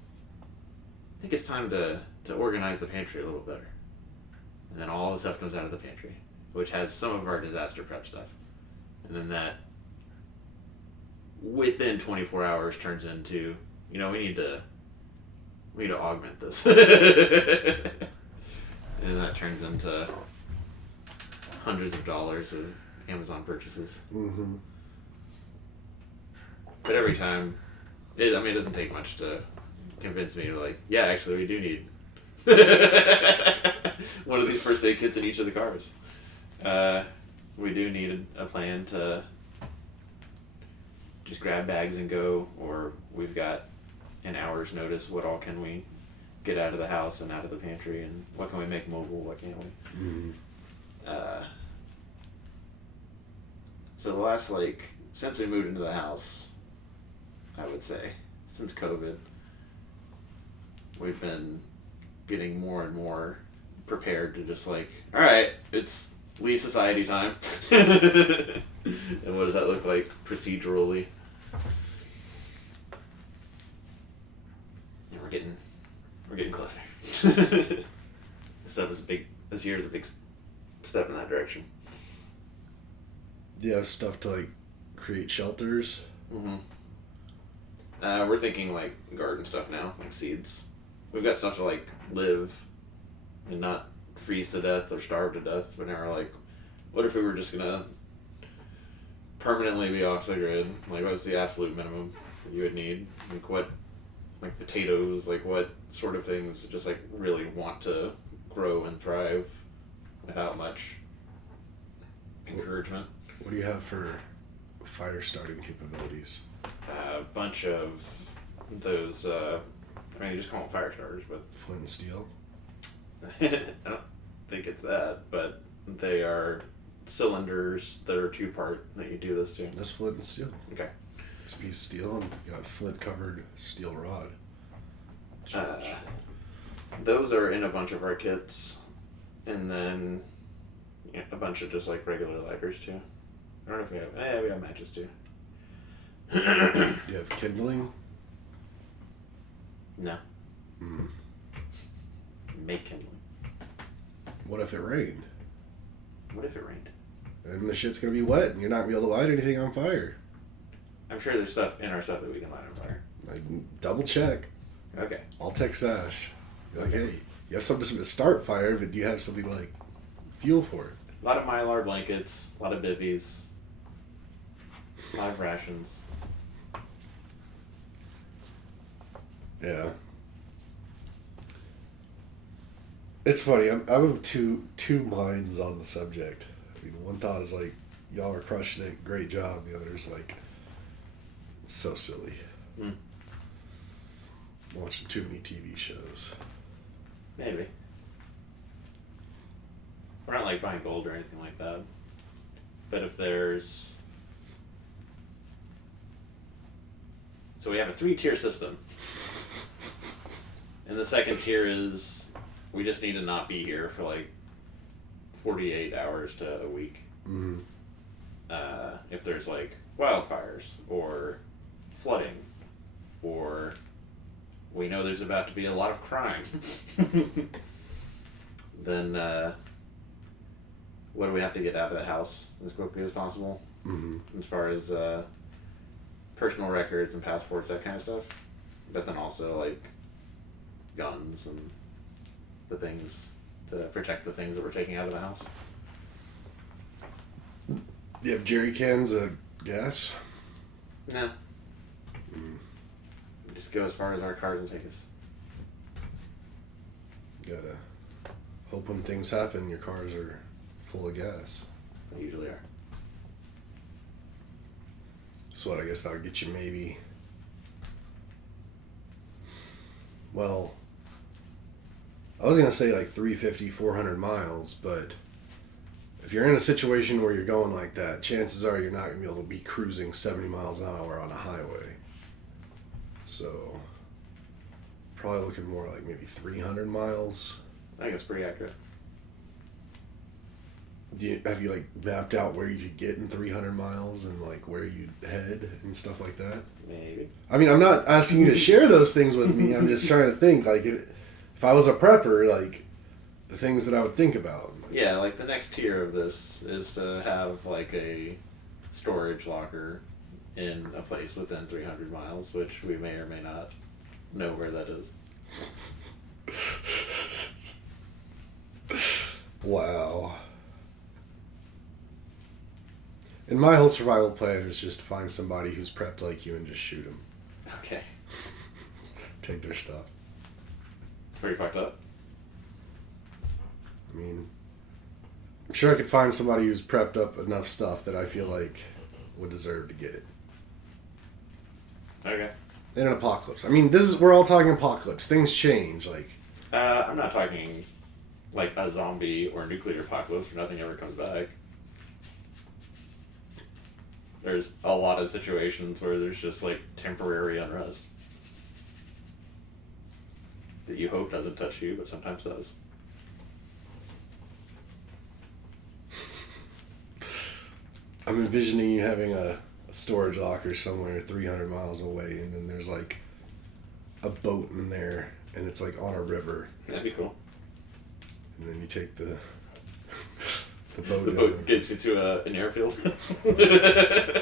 I think it's time to organize the pantry a little better. And then all the stuff comes out of the pantry, which has some of our disaster prep stuff. And then that, within 24 hours, turns into, we need to augment this. And that turns into hundreds of dollars of Amazon purchases. Mm-hmm. But every time, it doesn't take much to convince me to, like, yeah, actually, we do need one of these first aid kits in each of the cars. We do need a plan to just grab bags and go, or we've got an hour's notice. What all can we get out of the house and out of the pantry, and what can we make mobile? What can't we? Mm-hmm. So the last, since we moved into the house, I would say, since COVID, we've been getting more and more prepared to just alright, it's leave society time. And what does that look like procedurally? And we're getting closer. This year is a big step in that direction. Do you have stuff to create shelters? Mm-hmm. We're thinking garden stuff now, like seeds. We've got stuff to live and not freeze to death or starve to death. But now we're what if we were just gonna permanently be off the grid? What's the absolute minimum you would need? Potatoes, what sort of things just really want to grow and thrive without much encouragement. What do you have for fire starting capabilities? A bunch of those, you just call them fire starters, but Flint and steel? I don't think it's that, but they are cylinders that are 2-part that you do this to. That's flint and steel. Okay. It's a piece of steel and you got flint covered steel rod. Those are in a bunch of our kits, and then a bunch of just regular lighters too. I don't know if we have. We have matches too. You have kindling? No. Mm. Make kindling. What if it rained? What if it rained? And the shit's gonna be wet and you're not gonna be able to light anything on fire. I'm sure there's stuff in our stuff that we can light on fire. Double check. Okay. I'll text Ash. Be hey, you have something to start fire, but do you have something fuel for it? A lot of Mylar blankets, a lot of bivvies, live rations. Yeah. It's funny. I'm of two minds on the subject. I mean, one thought is y'all are crushing it, great job. The other is it's so silly. Mm. watching too many TV shows. Maybe. We're not like buying gold or anything like that. But if there's... So we have a 3-tier system. And the second tier is we just need to not be here for like 48 hours to a week. Mm-hmm. If there's like wildfires or flooding or we know there's about to be a lot of crime, then what do we have to get out of the house as quickly as possible? Mm-hmm. As far as personal records and passports, that kind of stuff. But then also like guns and the things to protect the things that we're taking out of the house. You have jerry cans of gas? No. Just go as far as our cars will take us. Gotta hope when things happen, your cars are full of gas. They usually are. So I guess that would get you maybe... Well, I was going to say like 350, 400 miles, but if you're in a situation where you're going like that, chances are you're not going to be able to be cruising 70 miles an hour on a highway. So, probably looking more like maybe 300 miles. I think it's pretty accurate. Have you like mapped out where you could get in 300 miles and like where you'd head and stuff like that? Maybe. I mean, I'm not asking you to share those things with me. I'm just trying to think like if I was a prepper, like the things that I would think about. Yeah, like the next tier of this is to have like a storage locker in a place within 300 miles, which we may or may not know where that is. Wow. And my whole survival plan is just to find somebody who's prepped like you and just shoot them. Okay. Take their stuff. Pretty fucked up. I mean, I'm sure I could find somebody who's prepped up enough stuff that I feel like would deserve to get it. Okay. In an apocalypse. I mean, we're all talking apocalypse. Things change, like... I'm not talking like a zombie or nuclear apocalypse where nothing ever comes back. There's a lot of situations where there's just like temporary unrest that you hope doesn't touch you, but sometimes does. I'm envisioning you having a storage locker somewhere 300 miles away, and then there's like a boat in there, and it's like on a river. That'd be cool. And then you take the boat. The boat gets you to an airfield.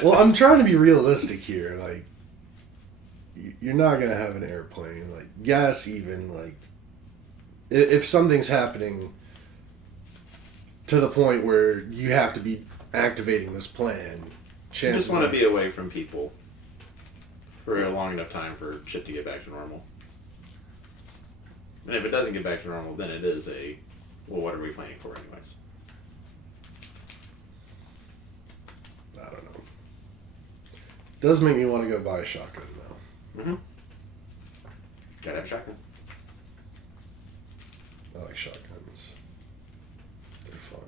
Well, I'm trying to be realistic here. Like, you're not gonna have an airplane. Like, gas, even like, if something's happening to the point where you have to be activating this plan, You just want to be away from people for a long enough time for shit to get back to normal. And if it doesn't get back to normal, then it is well, what are we planning for anyways? I don't know. Does make me want to go buy a shotgun though. Mm-hmm. Gotta have a shotgun. I like shotguns. They're fun.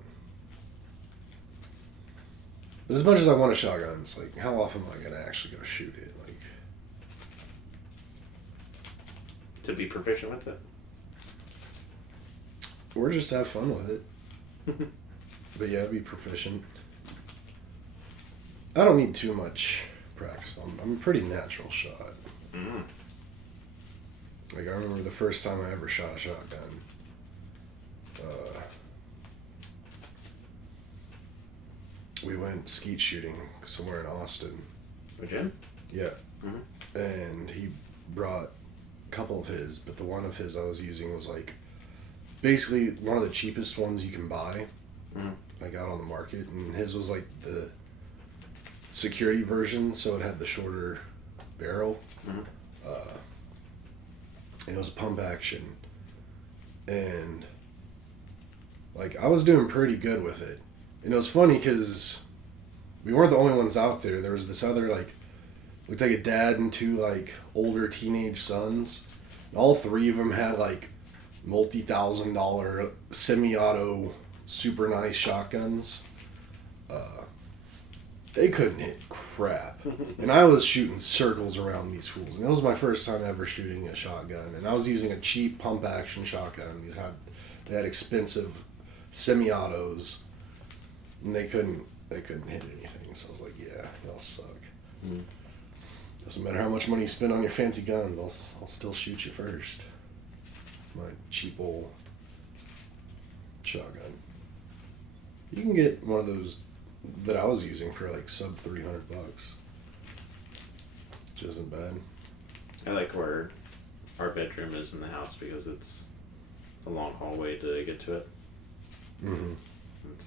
But as much as I want a shotgun, it's like, how often am I going to actually go shoot it? Like, To be proficient with it? or just have fun with it. But yeah, be proficient. I don't need too much practice. I'm a pretty natural shot. Mm. Like, I remember the first time I ever shot a shotgun. We went skeet shooting somewhere in Austin. A gym? Yeah. Mm-hmm. And he brought a couple of his, but the one of his I was using was like basically one of the cheapest ones you can buy, like out on the market. And his was like the security version, so it had the shorter barrel. Mm-hmm. And it was pump action. And like I was doing pretty good with it. And it was funny because we weren't the only ones out there. There was this other, like, looked like a dad and two, like, older teenage sons. All three of them had like multi-$1,000 semi-auto, super nice shotguns. They couldn't hit crap, and I was shooting circles around these fools. And it was my first time ever shooting a shotgun, and I was using a cheap pump-action shotgun. They had expensive semi-autos, and they couldn't hit anything. So I was like, yeah, y'all suck. Doesn't matter how much money you spend on your fancy guns, I'll still shoot you first. My cheap old shotgun. You can get one of those that I was using for like sub $300, which isn't bad. I like where our bedroom is in the house because it's a long hallway to get to it. Mm-hmm. It's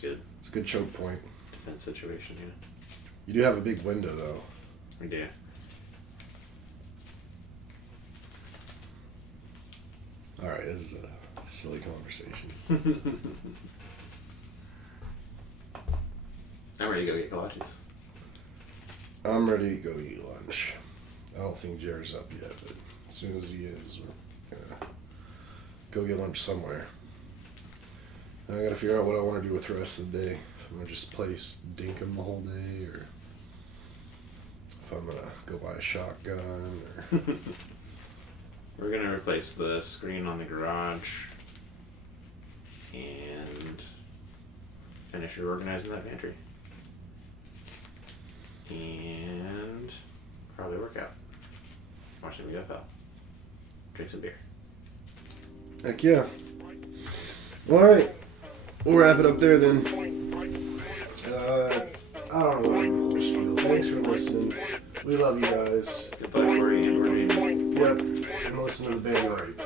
good It's a good choke point. defense situation, yeah. You do have a big window though. We do. All right, this is a silly conversation. I'm ready to go get kolaches. I'm ready to go eat lunch. I don't think Jared's up yet, but as soon as he is, we're gonna go get lunch somewhere. I gotta figure out what I want to do with the rest of the day. If I'm gonna just play Dinkum the whole day, or if I'm gonna go buy a shotgun, or We're gonna replace the screen on the garage and finish reorganizing that pantry. And probably work out. Watch some UFL. Drink some beer. heck yeah. All right, we'll wrap it up there then. I don't know what to do with this spiel. Thanks for listening. We love you guys. Goodbye, Corey and Corey. Yep, and listen to the band Rape.